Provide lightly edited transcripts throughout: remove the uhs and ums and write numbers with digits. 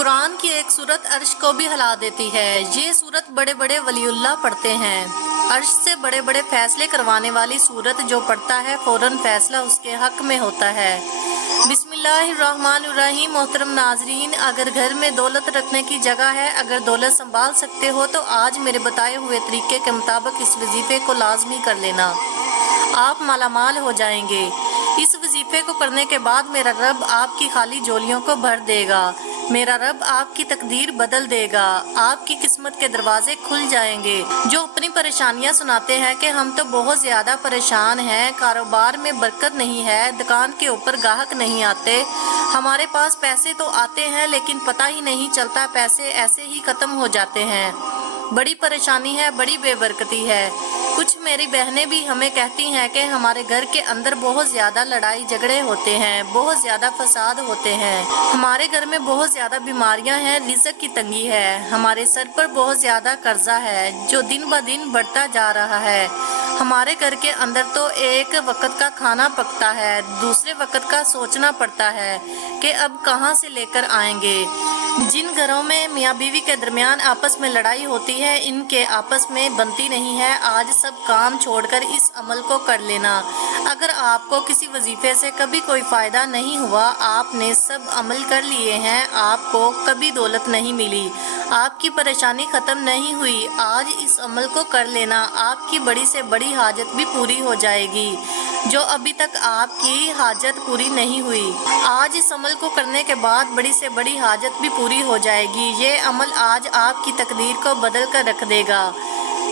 قرآن کی ایک صورت عرش کو بھی ہلا دیتی ہے۔ یہ صورت بڑے بڑے ولی اللہ پڑھتے ہیں۔ عرش سے بڑے بڑے فیصلے کروانے والی صورت جو پڑھتا ہے فوراً فیصلہ اس کے حق میں ہوتا ہے۔ بسم اللہ الرحمن الرحیم۔ محترم ناظرین، اگر گھر میں دولت رکھنے کی جگہ ہے، اگر دولت سنبھال سکتے ہو تو آج میرے بتائے ہوئے طریقے کے مطابق اس وظیفے کو لازمی کر لینا، آپ مالا مال ہو جائیں گے۔ اس وظیفے کو کرنے کے بعد میرا رب آپ کی خالی جولیوں کو بھر دے گا، میرا رب آپ کی تقدیر بدل دے گا، آپ کی قسمت کے دروازے کھل جائیں گے۔ جو اپنی پریشانیاں سناتے ہیں کہ ہم تو بہت زیادہ پریشان ہیں، کاروبار میں برکت نہیں ہے، دکان کے اوپر گاہک نہیں آتے، ہمارے پاس پیسے تو آتے ہیں لیکن پتہ ہی نہیں چلتا، پیسے ایسے ہی ختم ہو جاتے ہیں، بڑی پریشانی ہے، بڑی بے برکتی ہے۔ کچھ میری بہنیں بھی ہمیں کہتی ہیں کہ ہمارے گھر کے اندر بہت زیادہ لڑائی جھگڑے ہوتے ہیں، بہت زیادہ فساد ہوتے ہیں، ہمارے گھر میں بہت زیادہ بیماریاں ہیں، رزق کی تنگی ہے، ہمارے سر پر بہت زیادہ قرضہ ہے جو دن بہ دن بڑھتا جا رہا ہے، ہمارے گھر کے اندر تو ایک وقت کا کھانا پکتا ہے، دوسرے وقت کا سوچنا پڑتا ہے کہ اب کہاں سے لے کر آئیں گے۔ جن گھروں میں میاں بیوی کے درمیان آپس میں لڑائی ہوتی ہے، ان کے آپس میں بنتی نہیں ہے، آج سب کام چھوڑ کر اس عمل کو کر لینا۔ اگر آپ کو کسی وظیفے سے کبھی کوئی فائدہ نہیں ہوا، آپ نے سب عمل کر لیے ہیں، آپ کو کبھی دولت نہیں ملی، آپ کی پریشانی ختم نہیں ہوئی، آج اس عمل کو کر لینا، آپ کی بڑی سے بڑی حاجت بھی پوری ہو جائے گی جو ابھی تک آپ کی حاجت پوری نہیں ہوئی۔ آج اس عمل کو کرنے کے بعد بڑی سے بڑی حاجت بھی پوری ہو جائے گی۔ یہ عمل آج آپ کی تقدیر کو بدل کر رکھ دے گا۔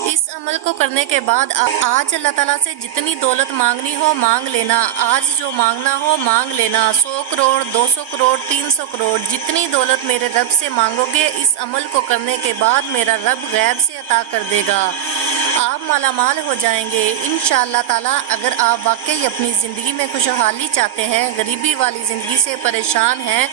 اس عمل کو کرنے کے بعد آج اللہ تعالیٰ سے جتنی دولت مانگنی ہو مانگ لینا، آج جو مانگنا ہو مانگ لینا، 100 کروڑ 200 کروڑ 300 کروڑ جتنی دولت میرے رب سے مانگو گے، اس عمل کو کرنے کے بعد میرا رب غیب سے عطا کر دے گا، آپ مالا مال ہو جائیں گے انشاءاللہ تعالیٰ۔ اگر آپ واقعی اپنی زندگی میں خوشحالی چاہتے ہیں، غریبی والی زندگی سے پریشان ہیں،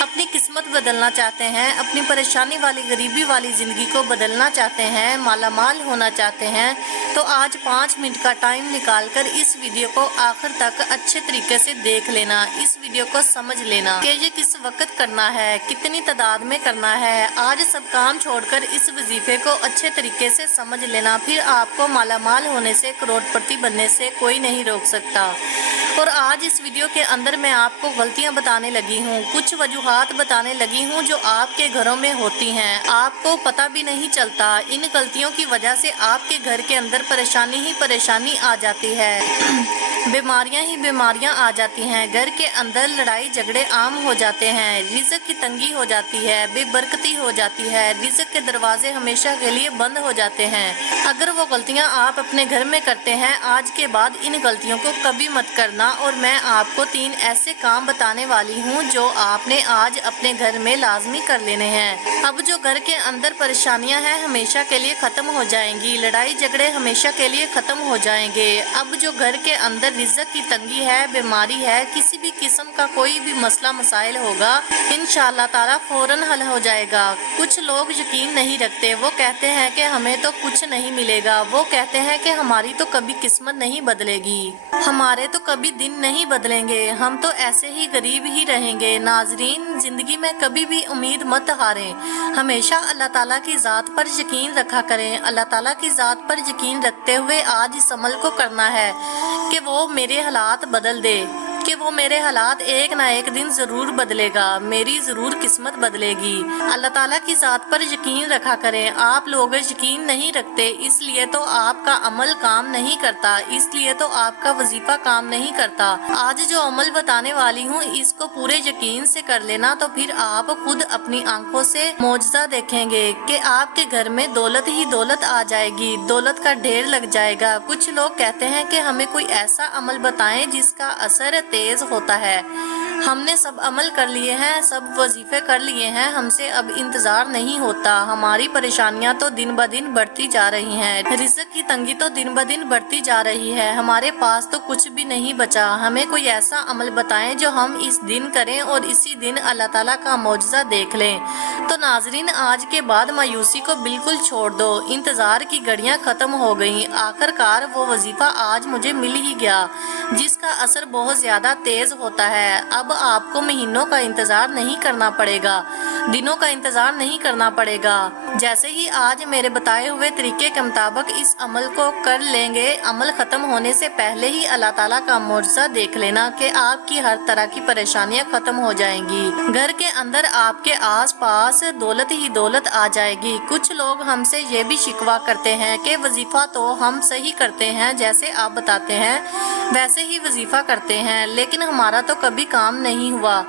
اپنی قسمت بدلنا چاہتے ہیں، اپنی پریشانی والی غریبی والی زندگی کو بدلنا چاہتے ہیں، مالا مال ہونا چاہتے ہیں، تو آج 5 منٹ کا ٹائم نکال کر اس ویڈیو کو آخر تک اچھے طریقے سے دیکھ لینا، اس ویڈیو کو سمجھ لینا کہ یہ کس وقت کرنا ہے، کتنی تعداد میں کرنا ہے۔ آج سب کام چھوڑ کر اس وظیفے کو اچھے طریقے سے سمجھ لینا، پھر آپ کو مالا مال ہونے سے، کروڑ پتی بننے سے کوئی نہیں روک سکتا۔ اور آج اس ویڈیو کے اندر میں آپ کو غلطیاں بتانے لگی ہوں، کچھ وجوہات بتانے لگی ہوں جو آپ کے گھروں میں ہوتی ہیں، آپ کو پتہ بھی نہیں چلتا، ان غلطیوں کی وجہ سے آپ کے گھر کے اندر پریشانی ہی پریشانی آ جاتی ہے، بیماریاں ہی بیماریاں آ جاتی ہیں، گھر کے اندر لڑائی جھگڑے عام ہو جاتے ہیں، رزق کی تنگی ہو جاتی ہے، بے برکتی ہو جاتی ہے، رزق کے دروازے ہمیشہ کے لیے بند ہو جاتے ہیں۔ اگر وہ غلطیاں آپ اپنے گھر میں کرتے ہیں، آج کے بعد ان غلطیوں کو کبھی مت کرنا، اور میں آپ کو 3 ایسے کام بتانے والی ہوں جو آپ نے آج اپنے گھر میں لازمی کر لینے ہیں۔ اب جو گھر کے اندر پریشانیاں ہیں ہمیشہ کے لیے ختم ہو جائیں گی، لڑائی جھگڑے ہمیشہ کے لیے ختم ہو جائیں گے۔ اب جو گھر کے اندر رزق کی تنگی ہے، بیماری ہے، کسی بھی قسم کا کوئی بھی مسئلہ مسائل ہوگا، انشاءاللہ تعالیٰ فوراً حل ہو جائے گا۔ کچھ لوگ یقین نہیں رکھتے، وہ کہتے ہیں کہ ہمیں تو کچھ نہیں ملے گا، وہ کہتے ہیں کہ ہماری تو کبھی قسمت نہیں بدلے گی، ہمارے تو کبھی دن نہیں بدلیں گے، ہم تو ایسے ہی غریب ہی رہیں گے۔ ناظرین، زندگی میں کبھی بھی امید مت ہاریں، ہمیشہ اللہ تعالیٰ کی ذات پر یقین رکھا کریں، اللہ تعالیٰ کی ذات پر یقین رکھتے ہوئے آج اس عمل کو کرنا ہے کہ وہ میرے حالات بدل دے، کہ وہ میرے حالات ایک نہ ایک دن ضرور بدلے گا، میری ضرور قسمت بدلے گی۔ اللہ تعالیٰ کی ذات پر یقین رکھا کریں۔ آپ لوگ یقین نہیں رکھتے، اس لیے تو آپ کا عمل کام نہیں کرتا، اس لیے تو آپ کا وظیفہ کام نہیں کرتا۔ آج جو عمل بتانے والی ہوں اس کو پورے یقین سے کر لینا، تو پھر آپ خود اپنی آنکھوں سے معجزہ دیکھیں گے کہ آپ کے گھر میں دولت ہی دولت آ جائے گی، دولت کا ڈھیر لگ جائے گا۔ کچھ لوگ کہتے ہیں کہ ہمیں کوئی ایسا عمل بتائیں جس کا اثر تیز ہوتا ہے، ہم نے سب عمل کر لیے ہیں، سب وظیفے کر لیے ہیں، ہم سے اب انتظار نہیں ہوتا، ہماری پریشانیاں تو دن بہ دن بڑھتی جا رہی ہیں، رزق کی تنگی تو دن بہ دن بڑھتی جا رہی ہے، ہمارے پاس تو کچھ بھی نہیں بچا، ہمیں کوئی ایسا عمل بتائیں جو ہم اس دن کریں اور اسی دن اللہ تعالیٰ کا معجزہ دیکھ لیں۔ تو ناظرین، آج کے بعد مایوسی کو بالکل چھوڑ دو، انتظار کی گھڑیاں ختم ہو گئیں، آخر کار وہ وظیفہ آج مجھے مل ہی گیا جس کا اثر بہت زیادہ تیز ہوتا ہے۔ اب اب آپ کو مہینوں کا انتظار نہیں کرنا پڑے گا، دنوں کا انتظار نہیں کرنا پڑے گا۔ جیسے ہی آج میرے بتائے ہوئے طریقے کے مطابق اس عمل کو کر لیں گے، عمل ختم ہونے سے پہلے ہی اللہ تعالیٰ کا معجزہ دیکھ لینا کہ آپ کی ہر طرح کی پریشانیاں ختم ہو جائیں گی۔ گھر کے اندر آپ کے آس پاس دولت ہی دولت آ جائے گی۔ کچھ لوگ ہم سے یہ بھی شکوہ کرتے ہیں کہ وظیفہ تو ہم صحیح کرتے ہیں، جیسے آپ بتاتے ہیں ویسے ہی وظیفہ کرتے ہیں، لیکن ہمارا تو کبھی کام نہیں ہوا،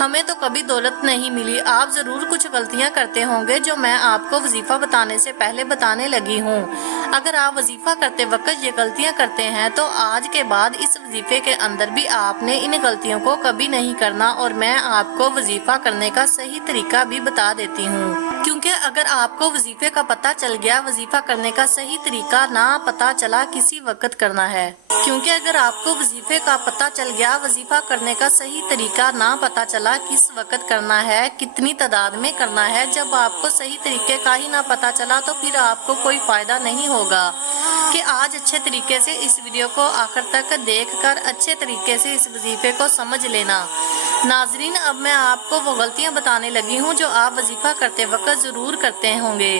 ہمیں تو کبھی دولت نہیں ملی۔ آپ ضرور کچھ غلطیاں کرتے ہوں گے جو میں آپ کو وظیفہ بتانے سے پہلے بتانے لگی ہوں۔ اگر آپ وظیفہ کرتے وقت یہ غلطیاں کرتے ہیں تو آج کے بعد اس وظیفے کے اندر بھی آپ نے ان غلطیوں کو کبھی نہیں کرنا، اور میں آپ کو وظیفہ کرنے کا صحیح طریقہ بھی بتا دیتی ہوں۔ کیونکہ اگر آپ کو وظیفے کا پتہ چل گیا، وظیفہ کرنے کا صحیح طریقہ نہ پتہ چلا کسی وقت کرنا ہے۔ کیونکہ اگر آپ کو وظیفے کا پتہ چل گیا، وظیفہ کرنے کا صحیح طریقہ نہ پتہ چلا کس وقت کرنا ہے، کتنی تعداد میں کرنا ہے، جب آپ کو صحیح طریقے کا ہی نہ پتہ چلا تو پھر آپ کو کوئی فائدہ نہیں ہوگا کہ آج اچھے طریقے سے اس ویڈیو کو آخر تک دیکھ کر اچھے طریقے سے اس وظیفے کو سمجھ لینا۔ ناظرین، اب میں آپ کو وہ غلطیاں بتانے لگی ہوں جو آپ وظیفہ کرتے وقت ضرور کرتے ہوں گے۔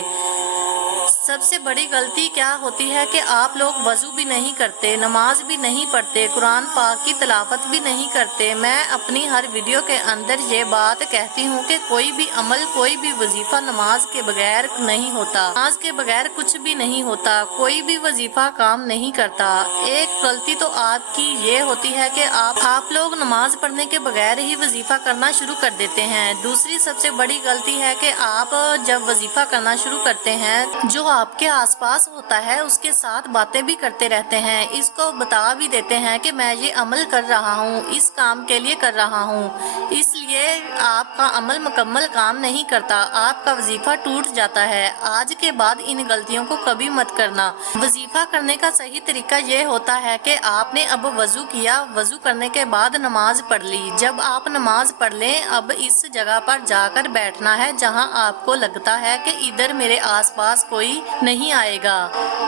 سب سے بڑی غلطی کیا ہوتی ہے کہ آپ لوگ وضو بھی نہیں کرتے، نماز بھی نہیں پڑھتے، قرآن پاک کی تلاوت بھی نہیں کرتے۔ میں اپنی ہر ویڈیو کے اندر یہ بات کہتی ہوں کہ کوئی بھی عمل، کوئی بھی وظیفہ نماز کے بغیر نہیں ہوتا، نماز کے بغیر کچھ بھی نہیں ہوتا، کوئی بھی وظیفہ کام نہیں کرتا۔ ایک غلطی تو آپ کی یہ ہوتی ہے کہ آپ لوگ نماز پڑھنے کے بغیر ہی وظیفہ کرنا شروع کر دیتے ہیں۔ دوسری سب سے بڑی غلطی ہے کہ آپ جب وظیفہ کرنا شروع کرتے ہیں، جو آپ کے آس پاس ہوتا ہے اس کے ساتھ باتیں بھی کرتے رہتے ہیں، اس کو بتا بھی دیتے ہیں کہ میں یہ عمل کر رہا ہوں، اس کام کے لیے کر رہا ہوں، اس لیے آپ کا عمل مکمل کام نہیں کرتا، آپ کا وظیفہ ٹوٹ جاتا ہے۔ آج کے بعد ان غلطیوں کو کبھی مت کرنا۔ وظیفہ کرنے کا صحیح طریقہ یہ ہوتا ہے کہ آپ نے اب وضو کیا، وضو کرنے کے بعد نماز پڑھ لی۔ جب آپ نماز پڑھ لیں، اب اس جگہ پر جا کر بیٹھنا ہے جہاں آپ کو لگتا ہے کہ ادھر میرے آس پاس کوئی نہیں آئے گا۔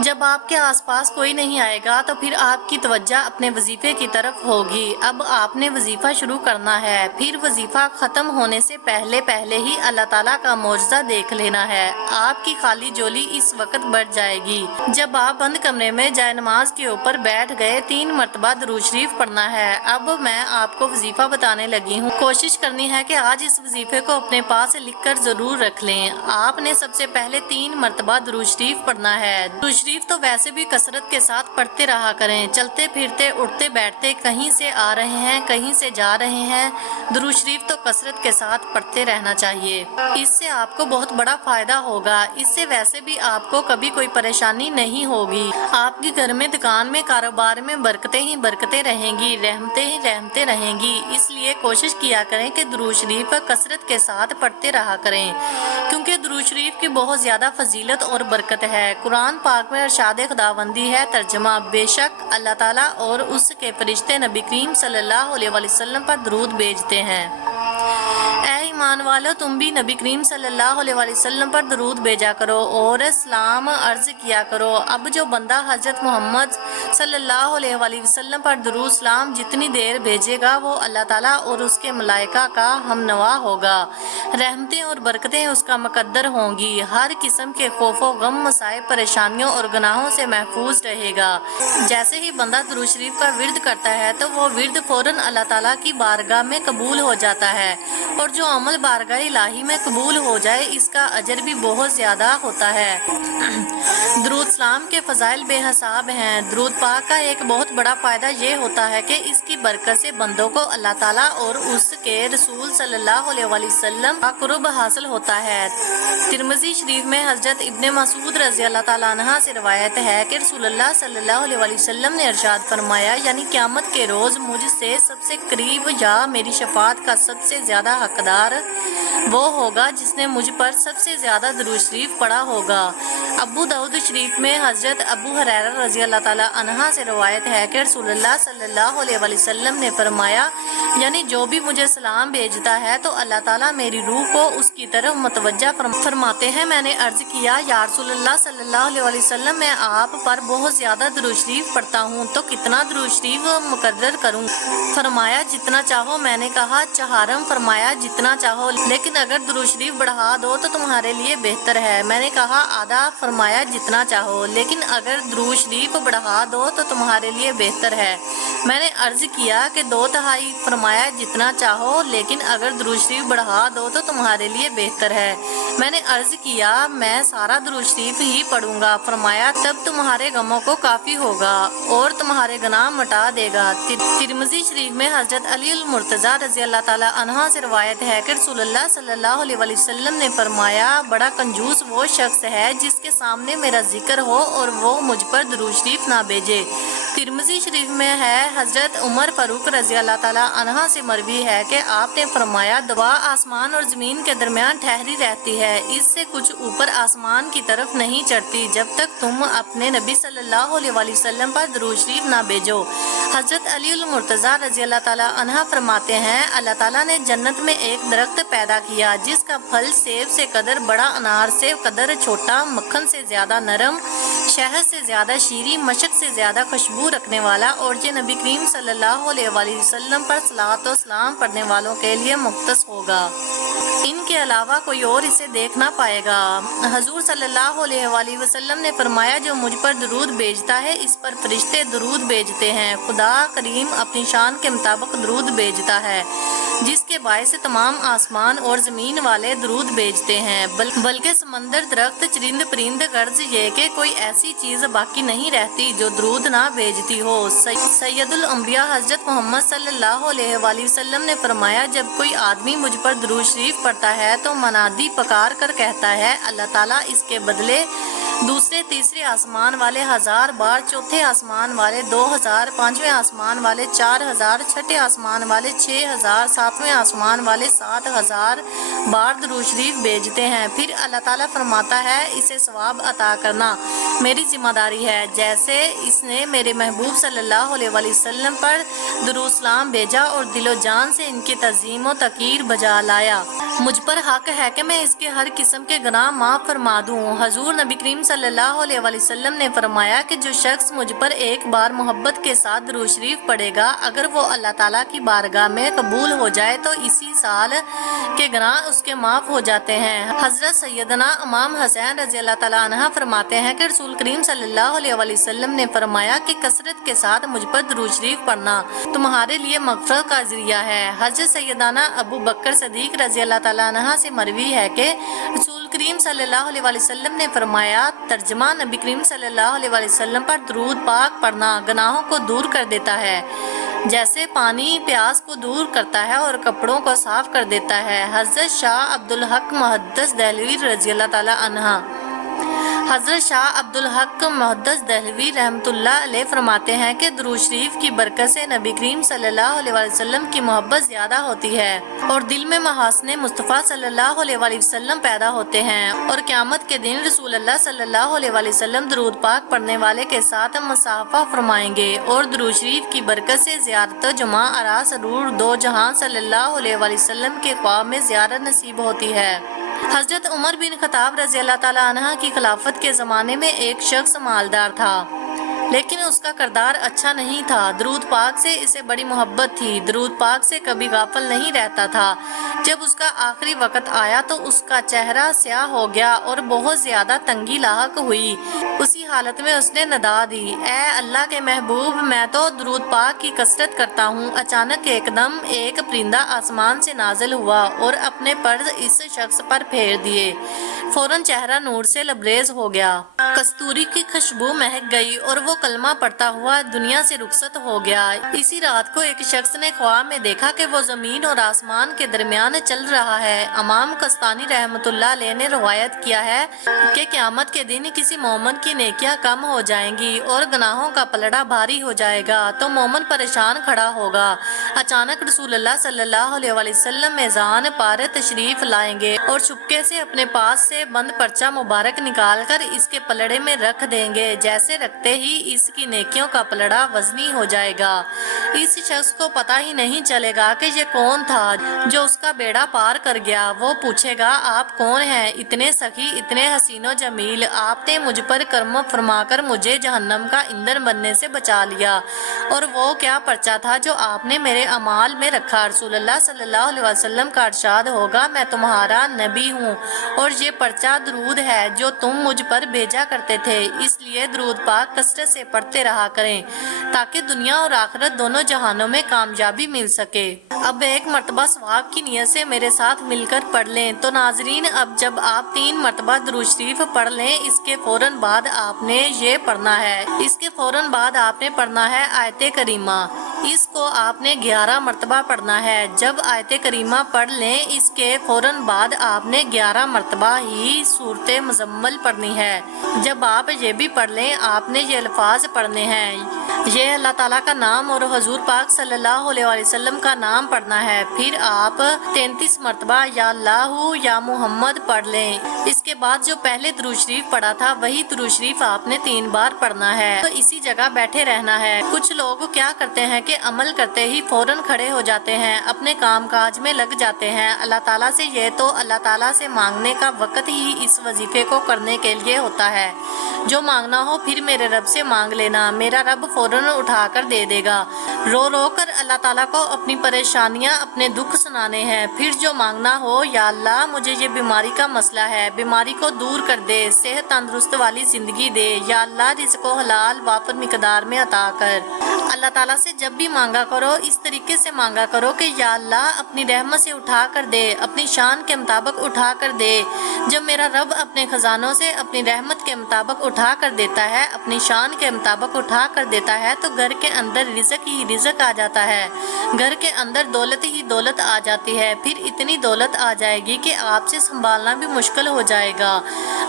جب آپ کے آس پاس کوئی نہیں آئے گا تو پھر آپ کی توجہ اپنے وظیفے کی طرف ہوگی۔ اب آپ نے وظیفہ شروع کرنا ہے، پھر وظیفہ ختم ہونے سے پہلے ہی اللہ تعالیٰ کا معجزہ دیکھ لینا ہے۔ آپ کی خالی جولی اس وقت بڑھ جائے گی۔ جب آپ بند کمرے میں جائے نماز کے اوپر بیٹھ گئے، 3 مرتبہ درود شریف پڑھنا ہے۔ اب میں آپ کو وظیفہ بتانے لگی ہوں۔ کوشش کرنی ہے کہ آج اس وظیفے کو اپنے پاس لکھ کر ضرور رکھ لیں۔ آپ نے سب سے پہلے 3 مرتبہ درود شریف پڑھنا ہے۔ درود شریف تو ویسے بھی کثرت کے ساتھ پڑھتے رہا کریں، چلتے پھرتے، اٹھتے بیٹھتے، کہیں سے آ رہے ہیں، کہیں سے جا رہے ہیں، درود شریف تو کثرت کے ساتھ پڑھتے رہنا چاہیے۔ اس سے آپ کو بہت بڑا فائدہ ہوگا۔ اس سے ویسے بھی آپ کو کبھی کوئی پریشانی نہیں ہوگی۔ آپ کے گھر میں، دکان میں، کاروبار میں برکتیں ہی برکتیں رہیں گی، رحمتیں ہی رحمتیں رہیں گی۔ اس لیے کوشش کیا کریں کہ درود شریف کثرت کے ساتھ پڑھتے رہا کریں، کیونکہ درود شریف کی بہت زیادہ فضیلت اور برکت ہے۔ قرآن پاک میں ارشاد خداوندی ہے، ترجمہ: بے شک اللہ تعالیٰ اور اس کے فرشتے نبی کریم صلی اللہ علیہ وسلم پر درود بھیجتے ہیں۔ اے ایمان والو، تم بھی نبی کریم صلی اللہ علیہ وسلم پر درود بھیجا کرو اور سلام عرض کیا کرو۔ اب جو بندہ حضرت محمد صلی اللہ علیہ وسلم پر درود سلام جتنی دیر بھیجے گا، وہ اللہ تعالیٰ اور اس کے ملائکہ کا ہم نوا ہوگا، رحمتیں اور برکتیں اس کا مقدر ہوں گی، ہر قسم کے خوف و غم، مصائب، پریشانیوں اور گناہوں سے محفوظ رہے گا۔ جیسے ہی بندہ درود شریف کا ورد کرتا ہے تو وہ ورد فوراً اللہ تعالیٰ کی بارگاہ میں قبول ہو جاتا ہے، اور جو عمل بارگاہ الہی میں قبول ہو جائے اس کا اجر بھی بہت زیادہ ہوتا ہے۔ درود سلام کے فضائل بے حساب ہیں۔ درود پاک کا ایک بہت بڑا فائدہ یہ ہوتا ہے کہ اس کی برکت سے بندوں کو اللہ تعالیٰ اور اس کے رسول صلی اللہ علیہ وسلم کا قرب حاصل ہوتا ہے۔ ترمذی شریف میں حضرت ابن مسعود رضی اللہ تعالیٰ عنہ سے روایت ہے کہ رسول اللہ صلی اللہ علیہ وسلم نے ارشاد فرمایا، یعنی قیامت کے روز مجھ سے سب سے قریب یا میری شفاعت کا سب سے زیادہ حقدار وہ ہوگا جس نے مجھ پر سب سے زیادہ درود شریف پڑھا ہوگا۔ ابو داؤد شریف میں حضرت ابو ہریرہ رضی اللہ تعالیٰ عنہ سے روایت ہے کہ رسول اللہ صلی اللہ علیہ وسلم نے فرمایا، یعنی جو بھی مجھے سلام بھیجتا ہے تو اللہ تعالیٰ میری روح کو اس کی طرف متوجہ فرماتے ہیں۔ میں نے عرض کیا یا رسول اللہ صلی اللہ علیہ وسلم، میں آپ پر بہت زیادہ درود شریف پڑھتا ہوں تو کتنا درود شریف مقرر کروں؟ فرمایا جتنا چاہو۔ میں نے کہا چہارم؟ فرمایا جتنا چاہو، لیکن اگر درود شریف بڑھا دو تو تمہارے لیے بہتر ہے۔ میں نے کہا آدھا؟ فرمایا جتنا چاہو، لیکن اگر درود شریف بڑھا دو تو تمہارے لیے بہتر ہے۔ میں نے عرض کیا کہ 2/3؟ فرمایا جتنا چاہو، لیکن اگر درود شریف بڑھا دو تو تمہارے لیے بہتر ہے۔ میں نے عرض کیا میں سارا درود شریف ہی پڑھوں گا۔ فرمایا تب تمہارے غموں کو کافی ہوگا اور تمہارے گناہ مٹا دے گا۔ ترمذی شریف میں حضرت علی المرتضیٰ رضی اللہ تعالیٰ عنہ سے روایت ہے کہ رسول اللہ صلی اللہ علیہ وسلم نے فرمایا بڑا کنجوس وہ شخص ہے جس کے سامنے میرا ذکر ہو اور وہ مجھ پر درود شریف نہ بھیجے۔ ترمذی شریف میں ہے حضرت عمر فاروق رضی اللہ تعالیٰ عنہ سے مروی ہے کہ آپ نے فرمایا دعا آسمان اور زمین کے درمیان ٹھہری رہتی ہے، اس سے کچھ اوپر آسمان کی طرف نہیں چڑھتی جب تک تم اپنے نبی صلی اللہ علیہ وسلم پر درود شریف نہ بھیجو۔ حضرت علی المرتضیٰ رضی اللہ تعالیٰ عنہ فرماتے ہیں اللہ تعالیٰ نے جنت میں ایک درخت پیدا کیا جس کا پھل سیب سے قدر بڑا، انار سے قدر چھوٹا، مکھن سے زیادہ نرم، شہد سے زیادہ شیریں، مشک سے زیادہ خوشبو رکھنے والا، اور یہ نبی کریم صلی اللہ علیہ وسلم پر صلاۃ و سلام پڑھنے والوں کے لیے مختص ہوگا، ان کے علاوہ کوئی اور اسے دیکھ نہ پائے گا۔ حضور صلی اللہ علیہ وآلہ وسلم نے فرمایا جو مجھ پر درود بھیجتا ہے اس پر فرشتے درود بھیجتے ہیں۔ خدا کریم اپنی شان کے مطابق درود بھیجتا ہے جس کے باعث تمام آسمان اور زمین والے درود بھیجتے ہیں، بلکہ سمندر، درخت، چرند پرند، غرض یہ کہ کوئی ایسی چیز باقی نہیں رہتی جو درود نہ بھیجتی ہو۔ سید الانبیاء حضرت محمد صلی اللہ علیہ وآلہ وسلم نے فرمایا جب کوئی آدمی مجھ پر درود شریف پڑھتا ہے تو منادی پکار کر کہتا ہے اللہ تعالیٰ اس کے بدلے دوسرے تیسرے آسمان والے 1000 بار، چوتھے آسمان والے 2000، پانچویں آسمان والے 4000، چھٹے آسمان والے 6000، ساتویں آسمان والے 7000 بار درود شریف بھیجتے ہیں۔ پھر اللہ تعالیٰ فرماتا ہے اسے ثواب عطا کرنا میری ذمہ داری ہے، جیسے اس نے میرے محبوب صلی اللہ علیہ وآلہ وسلم پر درود سلام بھیجا اور دل و جان سے ان کی تعظیم و تقریر بجا لایا۔ مجھ پر حق ہے کہ میں اس کے ہر قسم کے گناہ معاف فرما دوں۔ حضور نبی کریم صلی اللہ علیہ وآلہ وسلم نے فرمایا کہ جو شخص مجھ پر ایک بار محبت کے ساتھ درود شریف پڑھے گا اگر وہ اللہ تعالیٰ کی بارگاہ میں قبول ہو جائے تو اسی سال کے گناہ اس کے معاف ہو جاتے ہیں۔ حضرت سیدنا امام حسین رضی اللہ تعالیٰ عنہ فرماتے ہیں کہ رسول کریم صلی اللہ علیہ وآلہ وسلم نے فرمایا کہ کثرت کے ساتھ مجھ پر درود شریف پڑھنا تمہارے لیے مغفرت کا ذریعہ ہے۔ حضرت سیدنا ابو بکر صدیق رضی اللہ تعالیٰ عنہ سے مروی ہے کہ رسول کریم صلی اللہ علیہ وآلہ وسلم نے فرمایا ترجمہ نبی کریم صلی اللہ علیہ وآلہ وسلم پر درود پاک پڑھنا گناہوں کو دور کر دیتا ہے جیسے پانی پیاس کو دور کرتا ہے اور کپڑوں کو صاف کر دیتا ہے۔ حضرت شاہ عبدالحق محدث دہلوی رضی اللہ تعالیٰ عنہ حضرت شاہ عبدالحق محدث دہلوی رحمۃ اللہ علیہ فرماتے ہیں کہ درود شریف کی برکت سے نبی کریم صلی اللہ علیہ وسلم کی محبت زیادہ ہوتی ہے اور دل میں محاسن مصطفیٰ صلی اللہ علیہ وسلم پیدا ہوتے ہیں، اور قیامت کے دن رسول اللہ صلی اللہ علیہ وسلم درود پاک پڑھنے والے کے ساتھ مصافحہ فرمائیں گے، اور درود شریف کی برکت سے زیارت جماع آرا سرور دو جہاں صلی اللہ علیہ وسلم کے خواب میں زیارت نصیب ہوتی ہے۔ حضرت عمر بن خطاب رضی اللہ تعالیٰ عنہ کی خلافت کے زمانے میں ایک شخص مالدار تھا لیکن اس کا کردار اچھا نہیں تھا۔ درود پاک سے اسے بڑی محبت تھی، درود پاک سے کبھی غافل نہیں رہتا تھا۔ جب اس کا آخری وقت آیا تو اس کا چہرہ سیاہ ہو گیا اور بہت زیادہ تنگی لاحق ہوئی۔ اسی حالت میں اس نے ندا دی اے اللہ کے محبوب میں تو درود پاک کی کثرت کرتا ہوں۔ اچانک ایک دم ایک پرندہ آسمان سے نازل ہوا اور اپنے پر اس شخص پر پھیر دیے، فوراً چہرہ نور سے لبریز ہو گیا، کستوری کی خوشبو مہک گئی اور وہ کلمہ پڑھتا ہوا دنیا سے رخصت ہو گیا۔ اسی رات کو ایک شخص نے خواب میں دیکھا کہ وہ زمین اور آسمان کے درمیان چل رہا ہے۔ امام قسطانی رحمۃ اللہ علیہ نے روایت کیا ہے کہ قیامت کے دن کسی مومن کی نیکیاں کم ہو جائیں گی اور گناہوں کا پلڑا بھاری ہو جائے گا تو مومن پریشان کھڑا ہوگا۔ اچانک رسول اللہ صلی اللہ علیہ وسلم میزان پر تشریف لائیں گے اور چپکے سے اپنے پاس سے بند پرچہ مبارک نکال کر اس کے پلڑے میں رکھ دیں گے، جیسے رکھتے ہی اس کی نیکیوں کا پلڑا وزنی ہو جائے گا۔ اس شخص کو پتہ ہی نہیں چلے گا کہ یہ کون تھا جو اس کا بیڑا پار کر گیا۔ وہ پوچھے گا آپ کون ہیں؟ اتنے سخی، اتنے حسین و جمیل، آپ نے مجھ پر کرم فرما کر مجھے جہنم کا ایندھن بننے سے بچا لیا، اور وہ کیا پرچہ تھا جو آپ نے میرے اعمال میں رکھا؟ رسول اللہ صلی اللہ علیہ وسلم کا ارشاد ہوگا، میں تمہارا نبی ہوں اور یہ پرچہ درود ہے جو تم مجھ پر بھیجا کرتے تھے، اس لیے درود پاک کثرت سے پڑھتے رہا کریں تاکہ دنیا اور آخرت دونوں جہانوں میں کامیابی مل سکے۔ اب ایک مرتبہ ثواب کی نیت سے میرے ساتھ مل کر پڑھ لیں۔ تو ناظرین، اب جب آپ 3 مرتبہ درود شریف پڑھ لیں، اس کے فوراً بعد آپ نے یہ پڑھنا ہے، آیت کریمہ۔ اس کو آپ نے 11 مرتبہ پڑھنا ہے۔ جب آیت کریمہ پڑھ لیں، اس کے فوراً بعد آپ نے 11 مرتبہ ہی سورۃ مزمل پڑھنی ہے۔ جب آپ یہ بھی پڑھ لیں، آپ نے یہ الفاظ پڑھنے ہیں، یہ اللہ تعالیٰ کا نام اور حضور پاک صلی اللہ علیہ وسلم کا نام پڑھنا ہے۔ پھر آپ 33 مرتبہ یا اللہ یا محمد پڑھ لیں۔ اس کے بعد جو پہلے درود شریف پڑھا تھا وہی درود شریف آپ نے 3 بار پڑھنا ہے، تو اسی جگہ بیٹھے رہنا ہے۔ کچھ لوگ کیا کرتے ہیں کہ عمل کرتے ہی فوراً کھڑے ہو جاتے ہیں، اپنے کام کاج میں لگ جاتے ہیں۔ اللہ تعالیٰ سے یہ تو اللہ تعالیٰ سے مانگنے کا وقت ہی اس وظیفے کو کرنے کے لیے ہوتا ہے۔ جو مانگنا ہو پھر میرے رب سے مانگ لینا، میرا رب فوراً اٹھا کر دے دے گا۔ رو رو کر اللہ تعالیٰ کو اپنی پریشانیاں، اپنے دکھ سنانے ہیں۔ پھر جو مانگنا ہو، یا اللہ مجھے یہ بیماری کا مسئلہ ہے، بیماری کو دور کر دے، صحت تندرست والی زندگی دے، یا اللہ رزق و حلال وافر مقدار میں عطا کر۔ اللہ تعالیٰ سے جب بھی مانگا کرو اس طریقے سے مانگا کرو کہ یا اللہ اپنی رحمت سے اٹھا کر دے، اپنی شان کے مطابق اٹھا کر دے۔ جب میرا رب اپنے خزانوں سے اپنی رحمت کے مطابق اٹھا کر دیتا ہے، اپنی شان کے مطابق اٹھا کر دیتا ہے، تو گھر کے اندر رزق ہی رزق آ جاتا ہے، گھر کے اندر دولت ہی دولت آ جاتی ہے۔ پھر اتنی دولت آ جائے گی کہ آپ سے سنبھالنا بھی مشکل ہو جائے گا،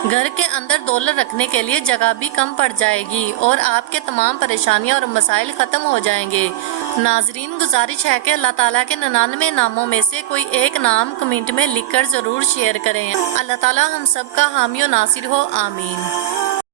گھر کے اندر دولت رکھنے کے لیے جگہ بھی کم پڑ جائے گی، اور آپ کے تمام پریشانیاں اور مسائل ختم ہو جائیں گے۔ ناظرین، گزارش ہے کہ اللہ تعالیٰ کے 99 ناموں میں سے کوئی ایک نام کمنٹ میں لکھ کر ضرور شیئر کریں۔ اللہ تعالیٰ ہم سب کا حامی و ناصر ہو، آمین۔